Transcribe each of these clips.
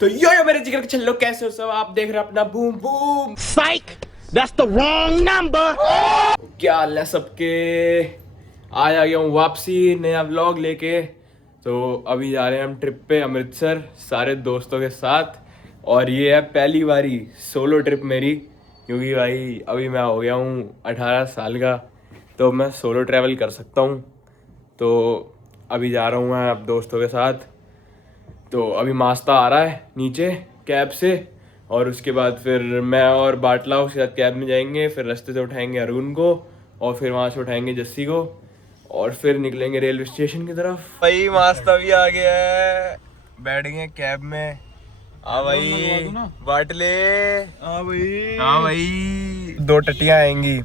तो यो मेरे जिगर के छल्लो, कैसे हो सब? आप देख रहे हैं अपना boom boom Psych! That's the wrong number! क्या हाल है सबके? आज आ गया हूँ वापसी नया व्लॉग लेके। तो अभी जा रहे हैं हम ट्रिप पे अमृतसर सारे दोस्तों के साथ। और ये है पहली बारी सोलो ट्रिप मेरी, क्योंकि भाई अभी मैं हो गया हूँ 18 साल का, तो मैं सोलो ट्रैवल कर सकता हूँ। तो अभी जा रहा हूँ मैं अब दोस्तों के साथ। तो अभी मास्ता आ रहा है नीचे कैब से, और उसके बाद फिर मैं और बाटला उसके साथ कैब में जाएंगे। फिर रास्ते से उठाएंगे अरुण को, और फिर वहाँ से उठाएंगे जस्सी को, और फिर निकलेंगे रेलवे स्टेशन की तरफ। भाई मास्ता भी आ गया है, बैठ गए कैब में। हाँ भाई बाटले, हाँ भाई 2 टटियाँ आएंगी,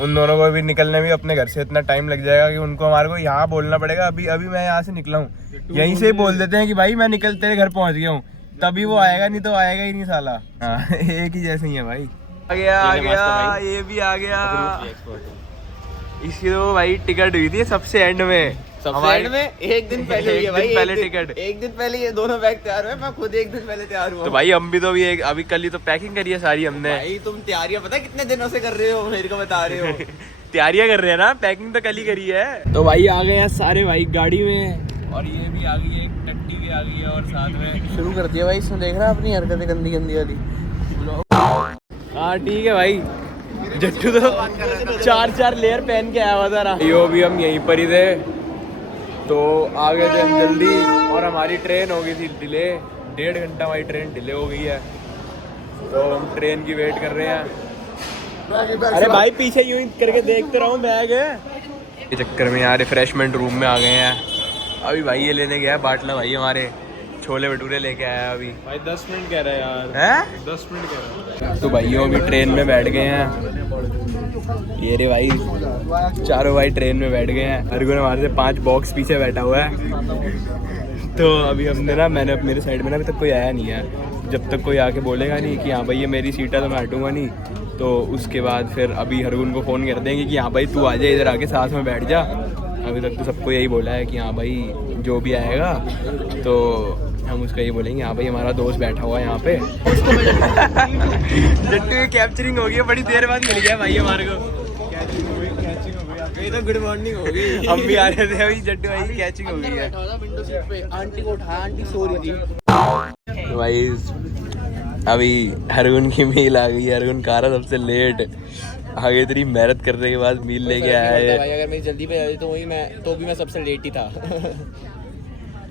उन दोनों को भी निकलने में अपने घर से इतना टाइम लग जाएगा कि उनको हमारे को यहाँ बोलना पड़ेगा। अभी अभी मैं यहाँ से निकला हूँ, यहीं से बोल देते हैं कि भाई मैं निकल तेरे घर पहुँच गया हूँ, तभी वो आएगा, नहीं तो आएगा ही नहीं साला। हाँ एक ही जैसे ही है भाई। आ गया ये भी आ गया। इसकी तो भाई टिकट हुई थी सबसे एंड में, एंड में एक दिन पहले हुई है भाई, पहले टिकट एक दिन पहले ये दोनों बैग तैयार हुए, मैं खुद एक दिन पहले तैयार हुआ। तो भाई हम भी तो अभी कल ही तो पैकिंग करी है सारी हमने। भाई तुम तैयारियां पता कितने दिनों से कर रहे हो, मेरे को बता रहे हो। तैयारियां कर रहे हैं ना, पैकिंग तो कल ही करी है। तो भाई आ गए हैं सारे भाई गाड़ी में, और ये भी आ गई है, एक टट्टी भी आ गई है, और साथ में शुरू कर दिया भाई इसने, देख रहा है अपनी हरकतें गंदी गंदी वाली। हाँ ठीक है भाई। जट्टू तो 4 लेयर पहन के आया हुआ था। यो भी हम यहीं पर ही थे, तो आ गए थे हम जल्दी, और हमारी ट्रेन हो गई थी डिले, 1.5 घंटा हमारी ट्रेन डिले हो गई है। तो हम ट्रेन की वेट कर रहे हैं। अरे भाई पीछे यूं ही करके देखते रहो, बैग है इस चक्कर में। यहाँ रिफ्रेशमेंट रूम में आ गए हैं अभी। भाई ये लेने गया है बाटला भाई, हमारे छोले भटूरे लेके आया है अभी। भाई 10 मिनट कह रहा है यार। हैं 10 मिनट कह रहा है। तो भाइयों अभी ट्रेन में बैठ गए हैं, ये रे भाई चारों भाई ट्रेन में बैठ गए हैं। हर कोई हमारे से 5 बॉक्स पीछे बैठा हुआ है। तो अभी हमने ना, मैंने मेरे साइड में ना अभी तक कोई आया नहीं है। जब तक कोई आके बोलेगा नहीं कि हाँ भाई ये मेरी सीट है तो मैं हटूंगा नहीं, तो उसके बाद फिर अभी हरगुन को फ़ोन कर देंगे कि हाँ भाई तू आ जा इधर आके साथ में बैठ जा। अभी तक तो सबको यही बोला है कि हाँ भाई जो भी आएगा तो हम उसका ये बोलेंगे हाँ भाई हमारा दोस्त बैठा हुआ है यहाँ पे। जट्टू की कैप्चरिंग हो गई है, बड़ी देर बाद मिल गया भाई हमारे को। तो गुड मॉर्निंग हो गई। हम भी आ रहे थे अभी, जट्टू भाई कैचिंग हो गई है। विंडो सीट पे आंटी को उठाया, आंटी सो रही थी। भाई अभी हरगुन की मील आ गई है, हरगुन खा रहा सबसे लेट। आगे तेरी मेहनत करने के बाद मील लेके आया है भाई। अगर मेरी जल्दी पे जाती तो भी मैं सबसे लेट ही था।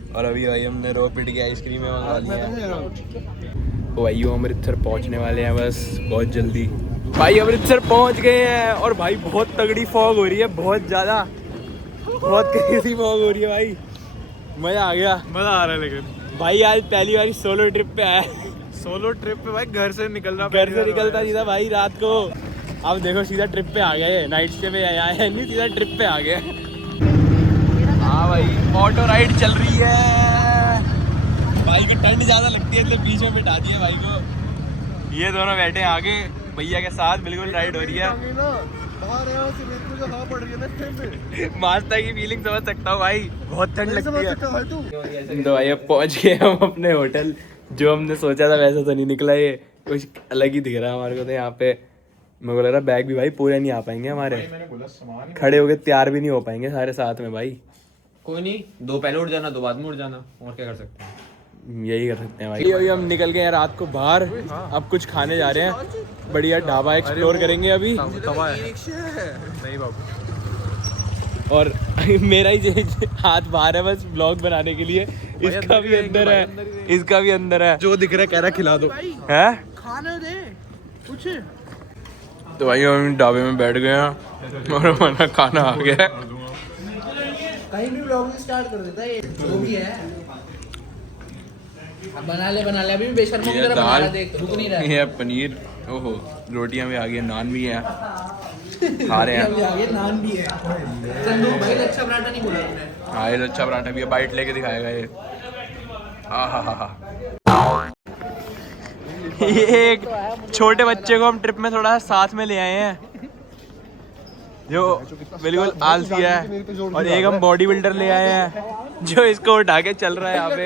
और अभी भाई हमने रो पिट के आइसक्रीम मंगा ली है। तो भाई अमृतसर पहुंचने वाले हैं बस बहुत जल्दी। भाई अमृतसर पहुंच गए हैं, और भाई बहुत तगड़ी फॉग हो रही है, बहुत ज़्यादा, बहुत क्रेजी फॉग हो रही है भाई। मज़ा आ गया, मजा आ रहा है। लेकिन भाई आज पहली बार सोलो ट्रिप पे आया। सोलो ट्रिप पे भाई घर से निकलना, घर से निकलता सीधा भाई रात को। अब देखो सीधा ट्रिप पे आ गया, ये नाइट स्टे पे आया है नहीं, सीधा ट्रिप पे आ गया। हाँ भाई ऑटो राइड चल रही है। भाई की ठंड ज़्यादा लगती है इसलिए बीच में बिठा दिया भाई को। ये दोनों बैठे हैं आगे भैया के साथ, बिल्कुल राइड हो रही है। मास्ता की फीलिंग समझ सकता हूँ भाई, बहुत ठंड लगती है। तो भाई अब पहुँच गए हम अपने होटल। जो हमने सोचा था वैसा तो नहीं निकला, ये कुछ अलग ही दिख रहा है हमारे को। तो यहाँ पे मेरे को लग रहा बैग भी भाई पूरे नहीं आ पाएंगे हमारे, खड़े हो गए तैयार भी नहीं हो पाएंगे सारे साथ में भाई। कोई नहीं, 2 पहले उठ जाना, 2 बाद में उठ जाना, और क्या कर सकते हैं। यही कर सकते हैं भाई। अभी हम निकल गए हैं रात को बाहर, अब कुछ खाने जा रहे हैं, बढ़िया ढाबा एक्सप्लोर करेंगे अभी। नहीं बाबू, और मेरा ही हाथ बाहर है बस ब्लॉग बनाने के लिए, इसका भी अंदर है, इसका भी अंदर है। जो दिख रहा है कह रहा खिला दो है खाने दे कुछ। तो भाई हम ढाबे में बैठ गए हैं और हमारा खाना आ गया है। कहीं भी व्लॉग स्टार्ट कर देता है, जो भी है। अब बना ले अभी भी बेशर्मों की तरह बना रहा, देख रुक नहीं रहा है। ये पनीर, ओहो रोटियां भी आ गई, नान भी है, खा रहे हैं। आगे नान भी है। चंदू भाई अच्छा पराठा नहीं बोला तूने। हाँ ये अच्छा पराठा भी है, बाइट लेके दिखाएगा ये। आहा ये एक छोटे बच्चे को हम ट्रिप में थोड़ा साथ में ले आए हैं, जो बिल्कुल आलसी है, और एक हम बॉडी बिल्डर ले आए हैं जो इसको उठा के चल रहा है यहाँ पे।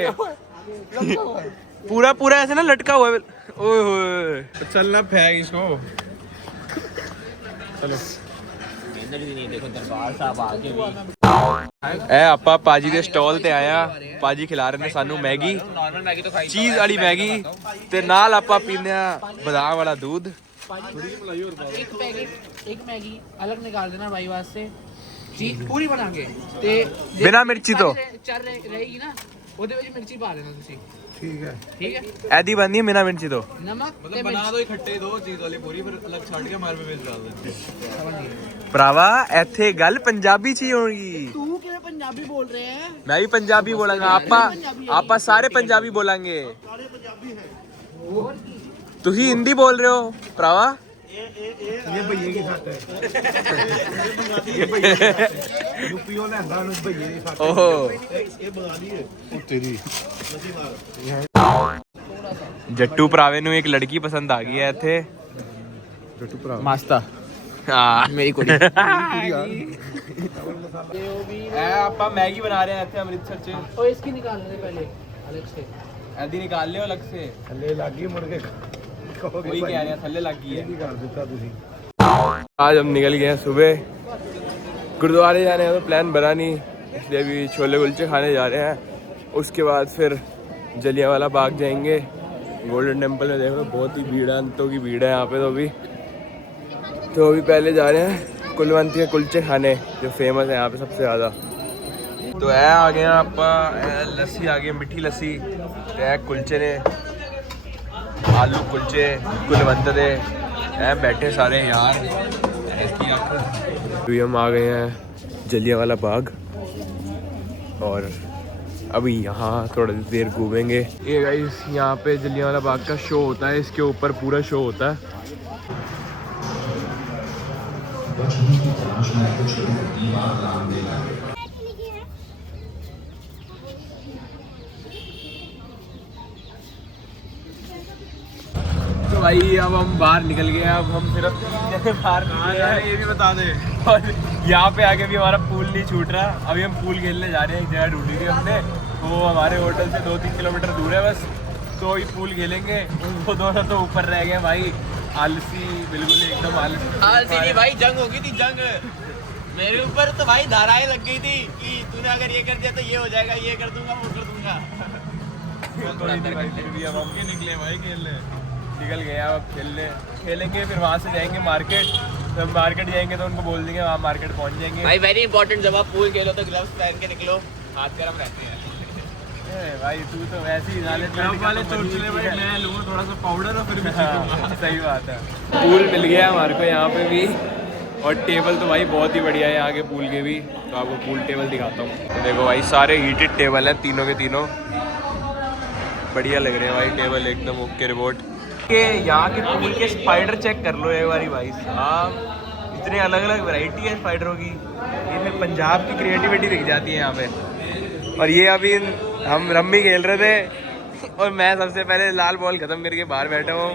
पूरा पूरा ऐसे ना लटका हुआ है। ओए होए तो चलना फेंक इसको। चलो ए आपा पाजी दे स्टॉल ते आया। पाजी खिला रहे ने सानू मैगी, चीज वाली मैगी ते नाल आपा पीने बादाम वाला दूध। एक मैगी अलग निकाल देना भाई वास्ते, चीज पूरी बना के ते बिना मिर्ची तो चल रहेगी ना, ਉਹਦੇ ਵਿੱਚ ਮਿਰਚੀ ਪਾ ਦੇਣਾ ਤੁਸੀਂ। ਠੀਕ है ऐदी बननी है बिना मिर्ची तो। नमक मतलब बना दो इकट्ठे दो चीज वाली पूरी, फिर अलग छाड़ के हमारे पे डाल दे। ਭਰਾਵਾ ਇੱਥੇ ਗੱਲ ਪੰਜਾਬੀ ਚ ਹੀ ਹੋਣੀ। तू ਕਿਵੇਂ ਪੰਜਾਬੀ ਬੋਲ ਰਹੇ ਹੈ? मैं भी पंजाबी बोलांगा। आपा सारे पंजाबी बोलेंगे। तुही हिंदी बोल रहे हो भरावा। ये भैये की साथ है। ये भैये यूपी वाले हंगान भैये की साथ। ओहो ये बंगाली है तेरी। जट्टू ਭਰਾਵੇ ਨੂੰ ਇੱਕ ਲੜਕੀ ਪਸੰਦ ਆ ਗਈ ਹੈ ਇੱਥੇ। जट्टू भरा ਮਾਸਤਾ ਹਾਂ ਮੇਰੀ ਕੁੜੀ। ਆਪਾਂ ਮੈਗੀ ਬਣਾ ਰਹੇ ਹਾਂ ਇੱਥੇ ਅੰਮ੍ਰਿਤਸਰ ਚ। और इसकी निकालने से पहले अलग से ਐਦੀ ਨਿਕਾਲ ਲਿਓ ਅਲੱਗ ਸੇ। थल्ले लागी मुड़ के वही कह रहे हैं थल्ले लग गई है। कर देता तुसी। आज हम निकल गए हैं सुबह, गुरुद्वारे जाने का तो प्लान बना नहीं, इसलिए अभी छोले कुलचे खाने जा रहे हैं। उसके बाद फिर जलियांवाला बाग जाएंगे। गोल्डन टेम्पल में देखो बहुत ही भीड़ है, अंतों की भीड़ है यहाँ पे। तो अभी पहले जा रहे हैं कुलवंती के कुलचे खाने, जो फेमस है यहाँ पे सबसे ज़्यादा। तो ऐ आ गए हैं आप, लस्सी आ गई, मीठी लस्सी, कुलचे ने, आलू कुलचे कुलवंत दे। बैठे सारे यार। अभी हम आ गए हैं जलियांवाला बाग और अभी यहाँ थोड़ा देर घूमेंगे। ये गाइस यहाँ पे जलियांवाला बाग का शो होता है, इसके ऊपर पूरा शो होता है। तो भाई अब हम बाहर निकल गए। अब हम सिर्फ बाहर कहाँ जा रहे हैं ये भी बता दे। और यहाँ पे आके भी हमारा पूल नहीं छूट रहा। अभी हम पूल खेलने जा रहे हैं। एक जगह ढूंढी थी हमने, वो हमारे होटल से 2-3 किलोमीटर दूर है बस। तो ये पूल खेलेंगे। वो दोनों तो ऊपर रह गए भाई, आलसी, बिल्कुल एकदम आलसी नहीं भाई, जंग हो गई थी जंग मेरे ऊपर। तो भाई धाराएं लग गई थी कि तूने अगर ये कर दिया तो ये हो जाएगा, ये कर दूंगा वो कर दूंगा। फिर भी अब हम निकले भाई खेलने, निकल गए अब खेलेंगे। फिर वहाँ से जाएंगे मार्केट। जब मार्केट जाएंगे तो उनको बोल देंगे वहाँ मार्केट पहुँच जाएंगे। भाई वेरी इंपॉर्टेंट, जब आप पूल खेलो तो ग्लव्स पहन के निकलो, हाथ गर्म रहते हैं। भाई तू तो वैसे ही वाले चोचले भाई, मैं लूँगा थोड़ा सा पाउडर और फिर भी सही बात है। पूल मिल गया हमारे को यहाँ पे भी, और टेबल तो भाई बहुत ही बढ़िया है यहाँ के पूल के भी। तो आपको पूल टेबल दिखाता हूँ। तो देखो भाई सारे हीटेड टेबल हैं, तीनों के तीनों बढ़िया लग रहे हैं भाई टेबल, एकदम ओके रिपोर्ट के। यहाँ के पूल के स्पाइडर चेक कर लो एक बारी भाई साहब, इतने अलग अलग वैरायटी है स्पाइडरों की। ये फिर पंजाब की क्रिएटिविटी दिख जाती है यहाँ पे। और ये अभी हम रम्मी खेल रहे थे और मैं सबसे पहले लाल बॉल खत्म करके बाहर बैठा हूँ।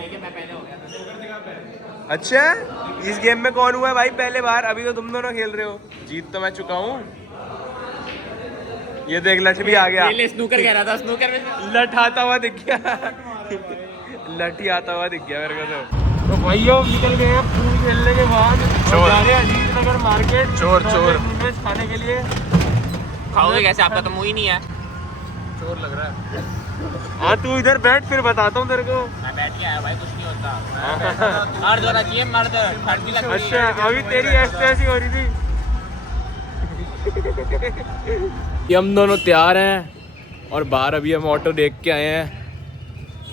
अच्छा, इस गेम में कौन हुआ है भाई पहले बार? अभी तो तुम दोनों खेल रहे हो, जीत तो मैं चुका हूँ। ये देख लठ भी आ गया। स्नूकर कह रहा था, स्नूकर में लठ आता हुआ दिख गया। लठी आता हुआ दिख गया मेरे को। तो भैया निकल गए हैं पूल खेलने के बाद, जा रहे हैं अजीत नगर मार्केट चोर खाने के लिए। खाओगे कैसे, आपका तो मुंह ही नहीं है। चोर लग रहा है। हाँ तू इधर बैठ, फिर बताता हूँ तेरे को। मैं बैठ के आया भाई, कुछ नहीं होता। मर्द होना चाहिए, मर्द ठंडी लगती है। अच्छा, अभी तेरी ऐसी हो रही थी। हम दोनों तैयार हैं और बाहर अभी हम ऑटो देख के आए हैं।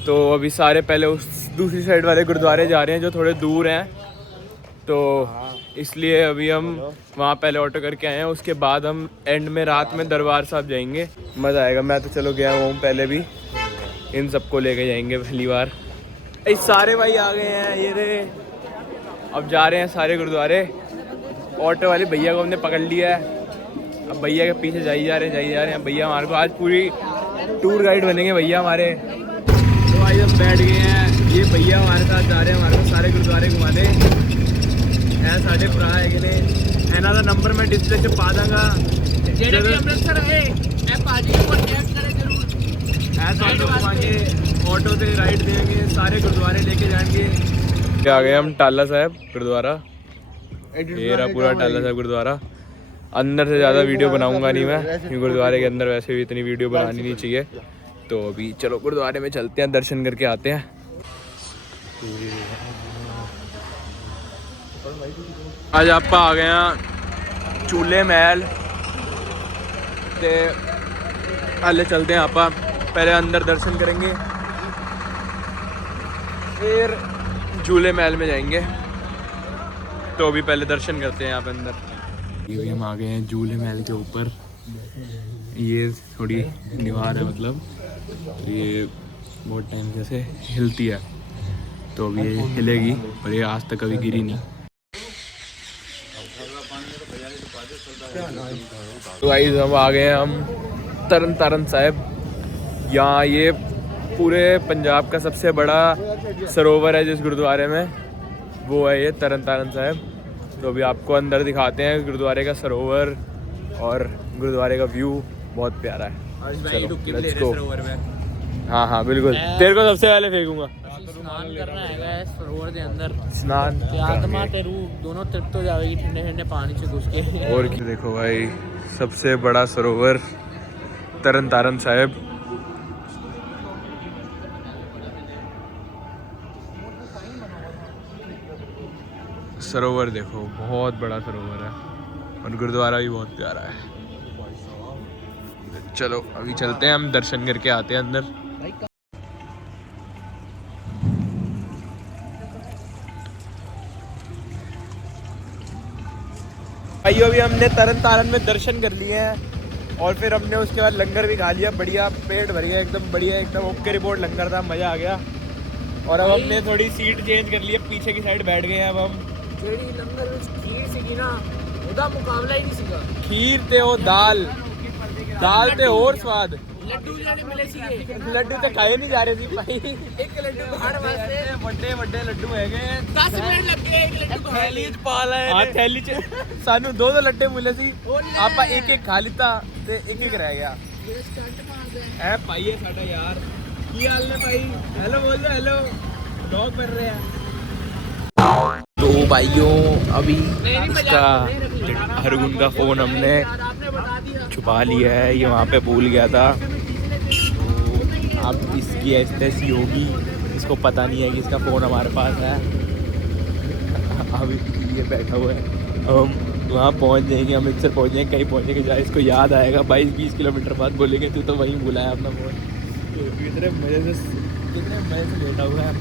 तो अभी सारे पहले उस दूसरी साइड वाले गुरुद्वारे जा रहे हैं जो थोड़े दूर हैं, तो इसलिए अभी हम वहाँ पहले ऑटो करके आए हैं। उसके बाद हम एंड में रात में दरबार साहब जाएंगे, मज़ा आएगा। मैं तो चलो गया हूँ पहले भी, इन सबको लेके जाएंगे पहली बार। ये सारे भाई आ गए हैं, ये रे अब जा रहे हैं सारे गुरुद्वारे। ऑटो वाले भैया को हमने पकड़ लिया है, अब भैया के पीछे जा रहे हैं। भैया हमारे को आज पूरी टूर गाइड बनेंगे भैया हमारे। तो भाई हम बैठ गए हैं, ये भैया हमारे साथ जा रहे हैं हमारे को सारे गुरुद्वारे घुमाने। है साढ़े भरा है कि नहीं, इन्हों का नंबर मैं डिस्प्ले से पा दूँगा। अमृतसर है, मैं पाजी को कॉन्टैक्ट करें जरूर। है तो घुमाएंगे ऑटो से राइड देंगे, सारे गुरुद्वारे लेके जाएंगे। आ गए हम टाला साहब गुरुद्वारा, ये रहा पूरा टाला साहब गुरुद्वारा। अंदर से ज़्यादा वीडियो बनाऊंगा नहीं मैं, क्योंकि गुरुद्वारे के अंदर वैसे भी इतनी वीडियो बनानी नहीं चाहिए। तो अभी चलो गुरुद्वारे में चलते हैं, दर्शन करके आते हैं। आज आप आ गए हैं चूल्हे महल ते पहले चलते हैं। आप पहले अंदर दर्शन करेंगे, फिर झूले महल में जाएंगे। तो अभी पहले दर्शन करते हैं यहाँ पे अंदर। ये हम आ गए हैं झूले महल के ऊपर। ये थोड़ी दीवार है, मतलब ये बहुत टाइम जैसे हिलती है, तो अब ये हिलेगी, पर ये आज तक कभी गिरी नहीं। तो गाइस हम आ गए हैं हम तरन तारण साहिब। यहाँ ये पूरे पंजाब का सबसे बड़ा सरोवर है जिस गुरुद्वारे में, वो है ये तरन तारण साहिब। तो अभी आपको अंदर दिखाते हैं गुरुद्वारे का सरोवर, और गुरुद्वारे का व्यू बहुत प्यारा है। चलो लेट्स गो। हाँ हाँ बिल्कुल, तेरे को सबसे पहले फेंकूंगा। स्नान करना है सरोवर के अंदर, स्नान आत्मा ते रूह दोनों तृप्त हो जाएगी ठंडे ठंडे पानी से घुस के। और क्या देखो भाई, सबसे बड़ा सरोवर तरन तारण साहिब। सरोवर देखो, बहुत बड़ा सरोवर है, और गुरुद्वारा भी बहुत प्यारा है। चलो अभी चलते हैं, हम दर्शन करके आते हैं अंदर। भाइयों अभी हमने तरन तारण में दर्शन कर लिए हैं, और फिर हमने उसके बाद लंगर भी खा लिया। बढ़िया पेट भर गया, एकदम बढ़िया, एकदम ओके रिपोर्ट लंगर था, मज़ा आ गया। और अब हमने थोड़ी सीट चेंज कर ली है, पीछे की साइड बैठ गए हैं अब हम। ਜਿਹੜੀ ਲੰਗਰ ਵਿੱਚ ਖੀਰ ਸੀਗੀ ਨਾ, ਉਹਦਾ ਮੁਕਾਬਲਾ ਹੀ ਨਹੀਂ ਸੀਗਾ। खीर ते ओ दाल ते और स्वाद। ਲੱਡੂ ਜਿਹੜੇ ਮਿਲੇ ਸੀਗੇ, ਲੱਡੂ ਤੇ ਖਾਏ ਨਹੀਂ ਜਾ ਰਹੇ ਸੀ ਭਾਈ। ਇੱਕ ਲੱਡੂ ਖਾਣ ਵਾਸਤੇ ਵੱਡੇ ਵੱਡੇ ਲੱਡੂ ਹੈਗੇ 10 ਮਿੰਟ ਲੱਗੇ ਇੱਕ ਲੱਡੂ ਖਾਣ ਲਈ। ਪਾ ਲਏ ਹਾਂ, ਥੈਲੀ ਚ ਸਾਨੂੰ ਦੋ ਲੱਡੇ ਮਿਲੇ ਸੀ, ਆਪਾਂ ਇੱਕ ਇੱਕ ਖਾ ਲਿੱਤਾ ਤੇ ਇੱਕ ਇੱਕ ਰਹਿ ਗਿਆ। ਜਿਹੜੇ ਸਟੰਟ ਮਾਰਦੇ ਐ ਭਾਈ ਇਹ ਸਾਡਾ ਯਾਰ, ਕੀ ਹਾਲ ਨੇ ਭਾਈ? ਹੈਲੋ ਬੋਲ ਦੋ, ਹੈਲੋ ਡੌਗ कर रहे हैं। तो भाइयों अभी इसका हरगुन का फ़ोन हमने छुपा लिया है, ये वहाँ पे भूल गया था। तो अब इसकी ऐसी होगी, इसको पता नहीं है कि इसका फ़ोन हमारे पास है। अभी ये बैठा हुआ है, हम वहाँ पहुँच जाएंगे, अमृतसर पहुँच जाएंगे, कहीं पहुँचने के जाए इसको याद आएगा 22-20 किलोमीटर बाद बोलेंगे तू तो वहीं भूला है अपना फ़ोन। तो कितने मज़े से बैठा हुआ है।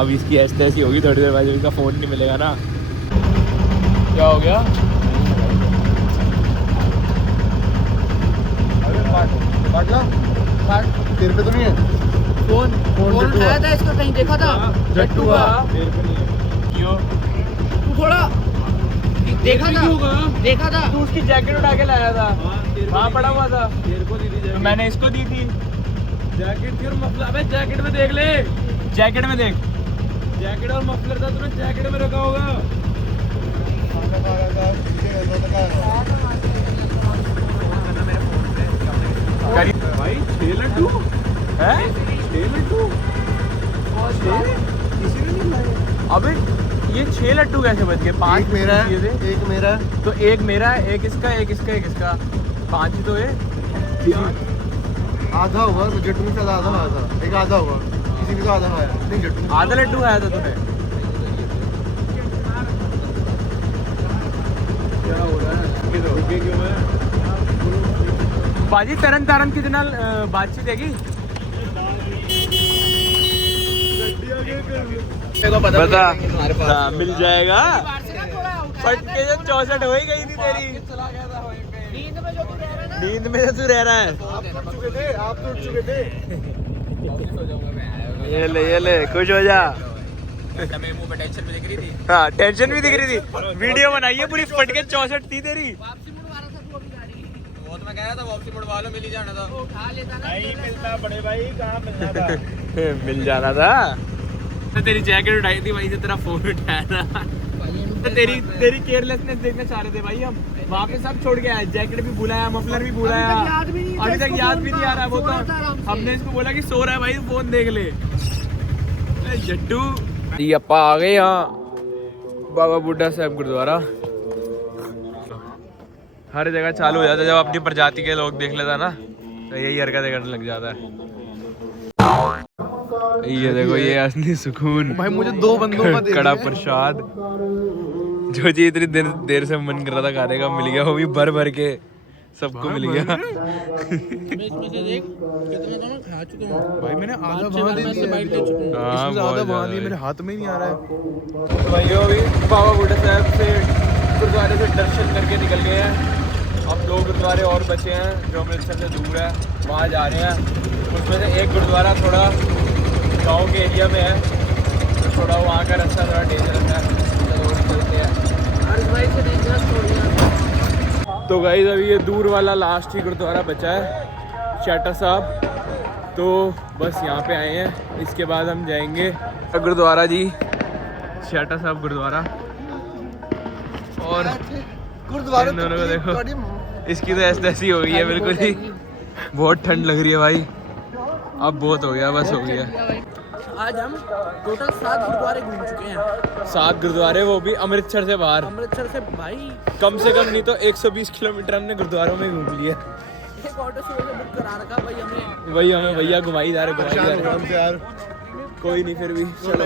अब इसकी ऐसी होगी, थोड़ी देर बाद जब इसका फ़ोन नहीं मिलेगा ना। क्या हो गया? तेरे पे तो नहीं है फोन उठाया था इसका, कहीं देखा था? जट्टू का मेरे को नहीं है। क्यों? तू थोड़ा देखा था तू उसकी जैकेट उठा के लाया था, वहाँ पड़ा हुआ था, तो मैंने इसको दी थी जैकेट। और मफलर, अबे जैकेट में देख ले, जैकेट में देख, जैकेट और मफलर था, तूने जैकेट में रखा होगा। भाई 6 लड्डू है, 6 लड्डू। अबे ये 6 लड्डू कैसे बच गए? 5 मेरा है, एक मेरा है, तो एक मेरा है, एक इसका, एक इसका, एक इसका, 5 ही तो है। आधा होगा तो जट्टू में चला, आधा एक आधा होगा, किसी भी तो आधा खाया नहीं, जट्टू आधा लड्डू खाया था तूने? क्या हो रहा है? क्यों है बाजी? तरन तारण कितना बातचीत है की? बता, हाँ, मिल जाएगा। फट के जो 64 हो ही गई थी तेरी नींद में जो तू रह रहा है। आप तो उठ चुके थे। ये ले खुश हो जा। मेरे मुंह पे टेंशन भी दिख रही थी। हाँ टेंशन भी दिख रही थी, वीडियो बनाइए पूरी, फट के 64 थी तेरी। वो तो मैं कह रहा था वापसी मुड़वा लो, मिल ही जाना था। नहीं मिलता बड़े भाई, कहाँ मिलना था? मिल जाना था। तो तेरी जैकेट उठाई थी, वहीं से तेरा फोन उठाया था। तो तेरी केयरलेसनेस देखना चाह रहे थे भाई हम। वहाँ पे सब छोड़ के आए, जैकेट भी भुलाया, मफलर भी भुलाया, अभी तक याद भी नहीं आ रहा। वो तो हमने इसको बोला कि सो रहा है भाई, फोन देख ले। जट्टू ये अपा आ गए यहाँ बाबा बुड्ढा साहब गुरुद्वारा। हर जगह चालू हो जाता है, जब अपनी प्रजाति के लोग देख लेता ना तो यही हरकतें करने लग जाता है। ये देखो ये असली सुकून भाई मुझे 2 बंदों का दे कड़ा प्रसाद, जो चीज इतनी देर से मन कर रहा था खाने का मिल गया, वो भी भर भर के सबको मिल गया। मैं इसमें से देख कितने का मैं खा चुका हूँ भाई मैंने आधा 5-6 बार मैं इससे बाइट ले चुका हूँ। हाँ, इसमें ज्यादा बहुत बहा नहीं, ज्यादा। मेरे हाथ में ही नहीं आ रहा है। तो भाइयों अभी बाबा बुड्ढा साहब से गुरुद्वारे से दर्शन करके निकल गए हैं। अब 2 गुरुद्वारे और बचे हैं जो अमृतसर से दूर है, वहाँ जा रहे हैं। उसमें से एक गुरुद्वारा थोड़ा गांव के एरिया में है, तो थोड़ा वहाँ का रास्ता थोड़ा डेंजरस है, चलो निकलते हैं। तो गाइस अभी ये दूर वाला लास्ट ही गुरुद्वारा बचा है, शाटा साहब। तो बस यहाँ पे आए हैं, इसके बाद हम जाएंगे गुरुद्वारा जी, शाटा साहब गुरुद्वारा। और इन दोनों को देखो, इसकी तो ऐसी हो गई है बिल्कुल ही, बहुत ठंड लग रही है भाई। अब बहुत हो गया, बस हो गया। आज हम टोटल 7 गुरुद्वारे घूम चुके हैं। 7 गुरुद्वारे, वो भी अमृतसर से बाहर। अमृतसर से भाई कम से कम नहीं तो 120 किलोमीटर हमने गुरुद्वारों में घूम लिया। एक ऑटो से बुक करा रखा भाई हमने। वही हमें भैया घुमाई जा रहे यार कोई नहीं, फिर भी चलो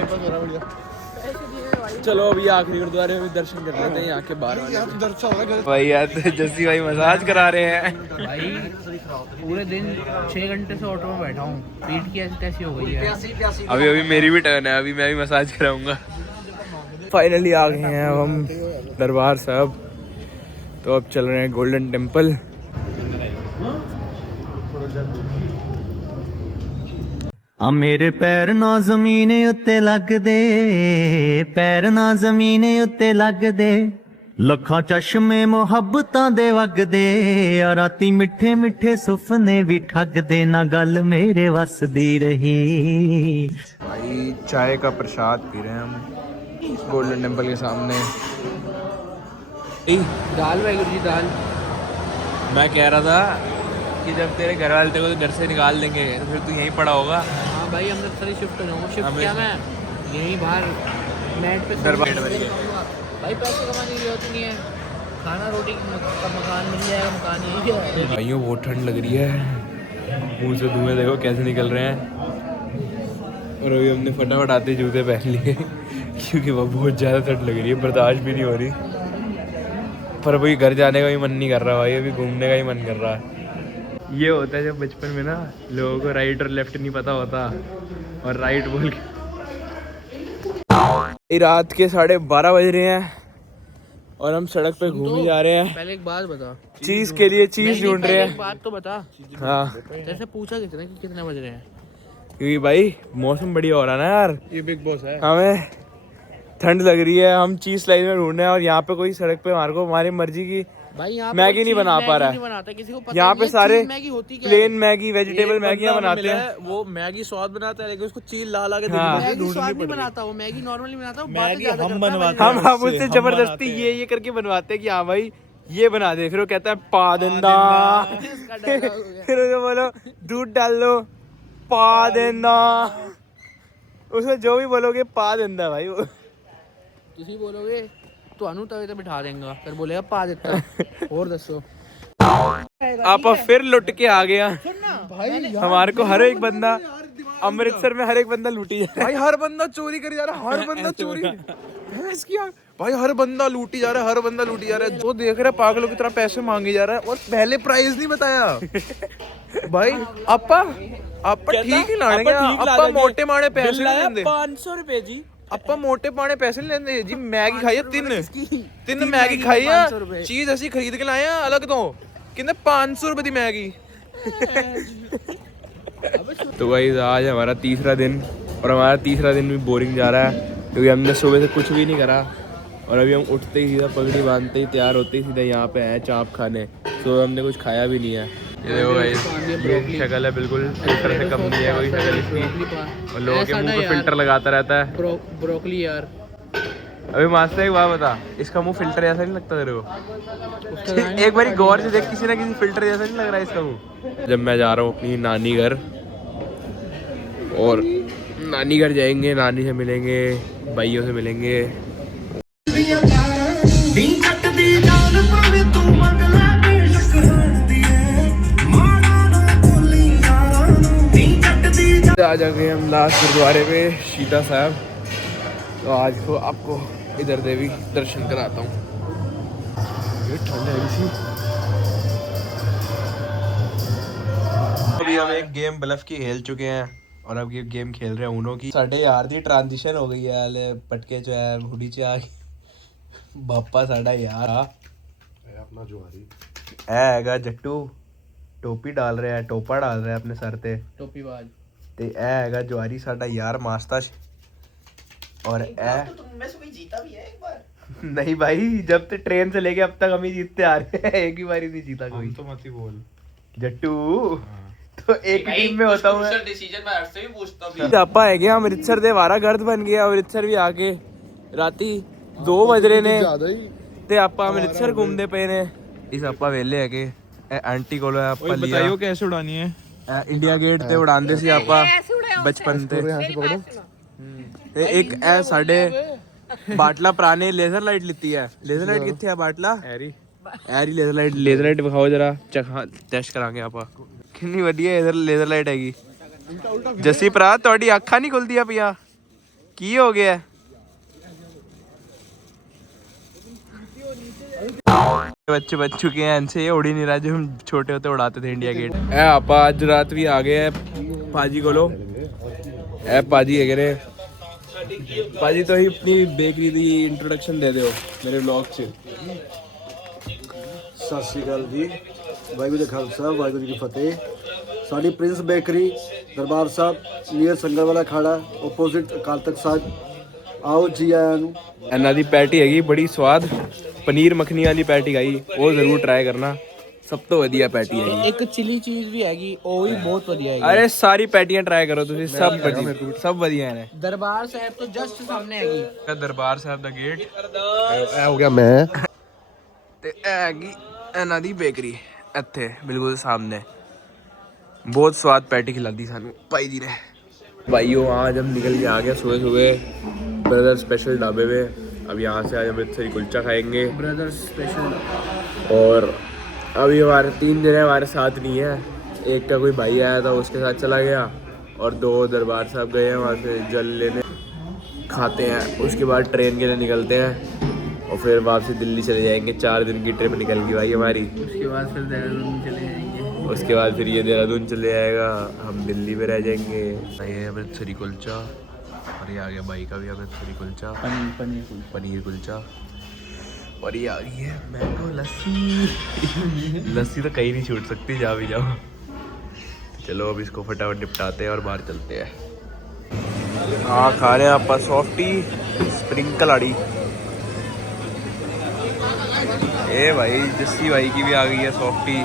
चलो अभी आखिरी गुरुद्वारे में दर्शन कर लेते हैं यहाँ के बाहर। भाई यार जस्सी भाई मसाज करा रहे हैं। भाई पूरे दिन 6 घंटे से ऑटो में बैठा हूँ, पीठ की ऐसी तैसी हो गई है। अभी मेरी भी टर्न है, अभी मैं भी मसाज कराऊंगा। फाइनली आ गए हैं अब हम दरबार साहब। तो अब चल रहे हैं गोल्डन टेम्पल। आ मेरे पैर ना जमीने उत्ते लगदे, पैर ना जमीने उत्ते लगदे, लखां चश्मे मुहब्बतां दे वगदे, आ राती मिठे मिठे सुपने भी ठगदे, ना गल मेरे वस दी रही। भाई चाय का प्रसाद पी रहे हैं हम गोल्डन टेम्पल के सामने। दाल वाहिगुरू जी दाल। मैं कह रहा था कि जब तेरे घर वाले तेरे को घर से निकाल देंगे तो फिर तू यहीं पड़ा होगा। हाँ भाई अमृतसर ही शिफ्ट हो जाऊँगा। शिफ्ट क्या मैं यहीं बाहर मैट पे दरबार भाई पैसे कमाने की जरूरत नहीं है, खाना रोटी का मकान मिल जाएगा, मकान यही है। भाइयों बहुत ठंड लग रही है, मुंह से धुएं देखो कैसे निकल रहे हैं। और अभी हमने फटाफट आते जूते पहन लिए क्योंकि वह बहुत ज़्यादा ठंड लग रही है, बर्दाश्त भी नहीं हो रही। पर अभी घर जाने का भी मन नहीं कर रहा भाई, अभी घूमने का ही मन कर रहा है। ये होता है जब बचपन में ना लोगों को राइट और लेफ्ट नहीं पता होता और राइट बोल के। रात के 12:30 बज रहे हैं और हम सड़क पे घूमने जा रहे हैं। पहले एक बात बता, चीज के लिए चीज ढूंढ रहे एक हैं। बात तो बता, हाँ जैसे पूछा कितने बज रहे हैं? क्योंकि भाई मौसम बढ़िया हो रहा है ना यार, ये बिग बॉस है। हमें ठंड लग रही है, हम चीज लाइन में ढूंढ रहे हैं और यहाँ पे कोई सड़क पे हमारे को हमारी मर्जी की भाई यहाँ मैगी नहीं बना पा रहा है। किसी को पता यहाँ नहीं पे है सारे चीज़ मैगी होती क्या है। प्लेन मैगी वेजिटेबल मैगी बनाते हैं। वो मैगी स्वाद बनाता है लेकिन उसको चील ला ला के हाँ। मैगी स्वाद नहीं बनाता, वो मैगी नॉर्मली बनाता है, वो बातें मैगी ज़्यादा हम करता है बनवाते भाई। हम उससे जबरदस्ती ये करके बनवाते हैं कि हाँ भाई ये बना दे, फिर वो कहता है पा देंदा, इसका dialogue हो गया। फिर उसे बोलो दूध डाल लो पा देंदा, उसमें जो भी बोलोगे पा देंदा भाई वो। ਤੁਸੀਂ बोलोगे तो अनु तवे ते बिठा देंगे, फिर बोलेगा पा देता। और दसो आप फिर लुट के आ गया हमारे को। हर एक बंदा अमृतसर में हर एक बंदा लूटी जा रहा भाई हर बंदा चोरी कर जा रहा है, हर बंदा चोरी भाई हर बंदा लूटी जा रहा है, हर बंदा लूटी जा रहा है। जो देख रहा है पागलों की तरह पैसे मांगे जा रहा है और पहले प्राइस नहीं बताया भाई। आपा ठीक ही लाएंगे, आपा मोटे माड़े पैसे नहीं लेंदे। 500 रुपए जी, ਆਪਾਂ ਮੋਟੇ ਪਾਣੇ ਪੈਸੇ ਨਹੀਂ ਲੈਂਦੇ ਜੀ। ਮੈਗੀ ਖਾਈ ਆ ਤਿੰਨ ਮੈਗੀ ਖਾਈ ਆ, ਚੀਜ਼ ਅਸੀਂ ਖਰੀਦ ਕੇ ਲਾਏ ਆ ਅਲੱਗ ਤੋਂ, ਕਹਿੰਦੇ 500 रुपए ਦੀ मैगी। तो भाई आज हमारा तीसरा दिन और हमारा तीसरा दिन भी बोरिंग जा रहा है क्योंकि हमने सुबह से कुछ भी नहीं करा और अभी हम उठते ही सीधा पगड़ी बांधते ही तैयार होते ही सीधा यहाँ पे आए चाप खाने। तो हमने कुछ खाया भी नहीं है। ये देखो भाई शक्ल है बिल्कुल फिल्टर से कम नहीं है कोई शक्ल इसकी, और लोगों के मुंह पे फिल्टर लगाता रहता है। ब्रोकली यार अभी मास्टर एक बात बता, इसका मुंह फिल्टर जैसा नहीं लगता तेरे को? एक बारी गौर से देख, किसी ना किसी फिल्टर जैसा नहीं लग रहा है इसका मुंह। जब मैं जा रहा हूँ अपनी नानी घर, और नानी घर जाएंगे, नानी से मिलेंगे, भाइयों से मिलेंगे। आज आ गए हम लास्ट गुरुद्वारे पे, शीता साहब। तो आज को आपको इधर देवी दर्शन कराता हूँ। ये ठंड है इसी। अभी हम एक गेम ब्लफ की खेल चुके हैं और अब ये गेम खेल रहे हैं ऊनो की। साढ़े यार दी ट्रांजिशन हो गई है, हाले पटके जो है हुडी च आ गई। बापा साढ़ा यार अपना जुआरी हैगा जट्टू, टोपी डाल रहा है, टोपा डाल रहा है अपने सर ते, टोपी बाज ते ए हैगा जुआरी साडा यार मास्ताश। और ए तुम से कोई जीता भी है एक बार? नहीं भाई, जब से ट्रेन से लेके अब तक हम ही जीतते आ रहे हैं, एक ही बारी नहीं जीता कोई। तो मत ही बोल जट्टू तो एक टीम में होता हूँ। डिसीजन मैं आपसे भी पूछता हूँ। आपा है गया अमृतसर दे वारा गर्द बन गया। अमृतसर भी आके राती 2 बज रहे ने ते आपा अमृतसर घूमते पे ने। इस आपा वेले है के आंटी कोलो आपा लिया। बताइयो कैसे उड़ानी है? इंडिया गेट ते उड़ांदे सी आपा बचपन ते। ते एक ए साडे बाटला पुराने लेजर लाइट लिती है। लेजर लाइट किथे है बाटला? एरी लेजर लाइट। लेजर लाइट दिखाओ जरा, चखा टेस्ट करांगे आपा। कितनी वधिया इधर लेजर लाइट हैगी। जसी भरा ਤੁਹਾਡੀ ਅੱਖਾਂ नहीं खुलदियां पिया, की हो गया? बच्चे बच चुके हैं इनसे, ये उड़ ही नहीं रहा जो हम छोटे होते उड़ाते थे इंडिया गेट। ए आपा आज रात भी आ गए हैं पाजी को लो। ए पाजी है ने पाजी तो ही अपनी बेकरी दी इंट्रोडक्शन दे दो मेरे व्लॉग च। ਸਤਿ ਸ਼੍ਰੀ ਅਕਾਲ ਜੀ, ਵਾਹਿਗੁਰੂ ਜੀ ਕਾ ਖਾਲਸਾ ਵਾਹਿਗੁਰੂ ਜੀ ਕੀ ਫਤਿਹ। ਸਾਡੀ Prince bakery Darbar Sahib near ਸੰਗਰ ਵਾਲਾ ਖਾੜਾ ਆਪੋਜ਼ਿਟ ਅਕਾਲ ਤਖਤ ਸਾਹਿਬ, ਆਓ ਜੀ ਆਇਆਂ ਨੂੰ। ਇਹਨਾਂ ਦੀ ਪੈਟੀ ਹੈਗੀ ਬੜੀ ਸਵਾਦ, ਪਨੀਰ ਮੱਖਣੀ ਵਾਲੀ ਪੈਟੀ ਗਈ, ਉਹ ਜ਼ਰੂਰ ਟਰਾਈ ਕਰਨਾ, ਸਭ ਤੋਂ ਵਧੀਆ ਪੈਟੀ ਹੈਗੀ। ਇੱਕ ਚਿਲੀ ਚੀਜ਼ ਵੀ ਹੈਗੀ, ਉਹ ਵੀ ਬਹੁਤ ਵਧੀਆ ਹੈਗੀ। ਅਰੇ ਸਾਰੀ ਪੈਟੀਆਂ ਟਰਾਈ ਕਰੋ ਤੁਸੀਂ, ਸਭ ਵਧੀਆ ਨੇ। ਦਰਬਾਰ ਸਾਹਿਬ ਤੋਂ ਜਸਟ ਸਾਹਮਣੇ ਹੈਗੀ ਦਰਬਾਰ ਸਾਹਿਬ ਦਾ ਗੇਟ। ਇਹ ਹੋ ਗਿਆ ਮੈਂ ਤੇ ਇਹ ਹੈਗੀ ਇਹਨਾਂ ਦੀ ਬੇਕਰੀ ਇੱਥੇ ਬਿਲਕੁਲ ਸਾਹਮਣੇ। बहुत स्वाद पैटी खिलाती सानू भाई जी ने। भाइयों आज हम निकल के आ गए सुबह सुबह ब्रदर स्पेशल ढाबे पे। अब यहाँ से आज अमृतसरी कुलचा खाएंगे ब्रदर स्पेशल। और अभी हमारे 3 दिन हमारे साथ नहीं है। एक का कोई भाई आया था उसके साथ चला गया, और 2 दरबार साहब गए हैं वहाँ से जल लेने, खाते हैं, उसके बाद ट्रेन के लिए निकलते हैं और फिर वापसी दिल्ली चले जाएंगे। 4 दिन की ट्रिप निकल गई भाई हमारी। उसके बाद फिर देहरादून चले जाएंगे। उसके बाद फिर ये देहरादून चले जाएगा, हम दिल्ली में रह जाएंगे। ये अमृतसरी कुलचा, और ये आ गया भाई का भी अमृतसरी कुलचा, पनीर कुलचा, और ये आ गई है मैंगो लस्सी। लस्सी तो कहीं नहीं छूट सकती, जा भी जाओ। चलो अब इसको फटाफट निपटाते हैं और बाहर चलते हैं। हाँ खा रहे हैं आप सॉफ्टी स्प्रिंकल आड़ी। ए भाई जस्सी भाई की भी आ गई है सॉफ्टी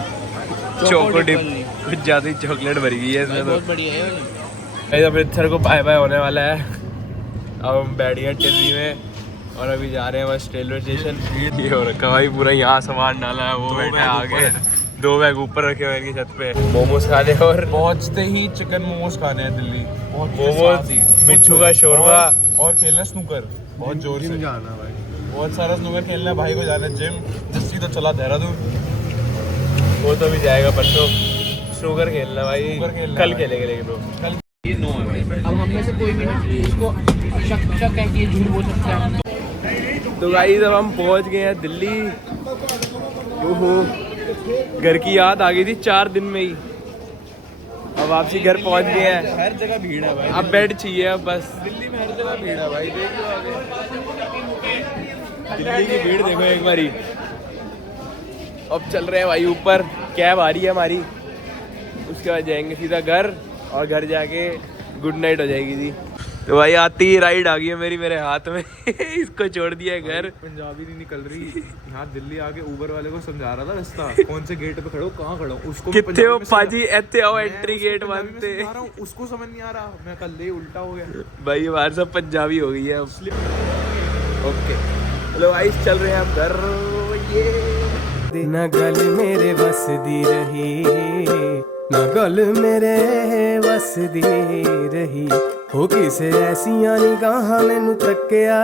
चोको डिप, कुछ ज़्यादा ही चॉकलेट भरी गई है इसमें। बहुत बढ़िया है। अमृतसर को बाय बाय होने वाला है। अब हम बैठ गए टिल्ली में और अभी जा रहे हैं बस रेलवे स्टेशन। ये हो रखा भाई पूरा, यहाँ सामान डाला है, वो बैठा है आगे, 2 बैग ऊपर रखे हुए इनकी छत पे। मोमोज खाने और पहुंचते ही चिकन मोमोज खाने हैं दिल्ली। मोमोज, मिट्ठू का शोरबा और खेलना स्नूकर बहुत जोर से। जाना भाई, बहुत सारा स्नूकर खेलना है, भाई को जाना है जिम। जस्सी तो चला देहरादून, वो तो भी जाएगा परसों। स्नूकर खेलना भाई, कल खेलेंगे लेकिन वो कल। अब हम में से कोई भी नहीं इसको शक है कि ये झूठ बोल सकता है। तो भाई जब हम पहुंच गए हैं दिल्ली, ओहो घर की याद आ गई थी 4 दिन में ही। अब वापसी घर पहुंच गए हैं। हर जगह भीड़ है भाई, अब बेड चाहिए अब बस। दिल्ली में हर जगह भीड़ है भाई, देख लो आगे दिल्ली की भीड़ देखो एक बारी। अब चल रहे हैं भाई ऊपर, कैब आ रही है हमारी, उसके बाद जाएंगे सीधा घर, और घर जाके गुड नाइट हो जाएगी जी। तो भाई आती ही राइड आ गई है मेरी मेरे हाथ में। इसको छोड़ दिया है घर। पंजाबी नहीं निकल रही। यहाँ दिल्ली आके ऊबर वाले को समझा रहा था रास्ता, कौन से गेट पे खड़ो, कहाँ खड़ा हूँ, उसको कितने हो पाजी एते आओ, एंट्री गेट बनते। उसको समझ नहीं आ रहा, मैं कल ले उल्टा हो गया भाई हमारे सब पंजाबी हो गई है अब। ओके चलो गाइस चल रहे हैं हम घर। ये ना गल मेरे बस दी रही, ना गल मेरे बस दी रही, हो किसे ऐसियां निगाहां मैनू तक्किया।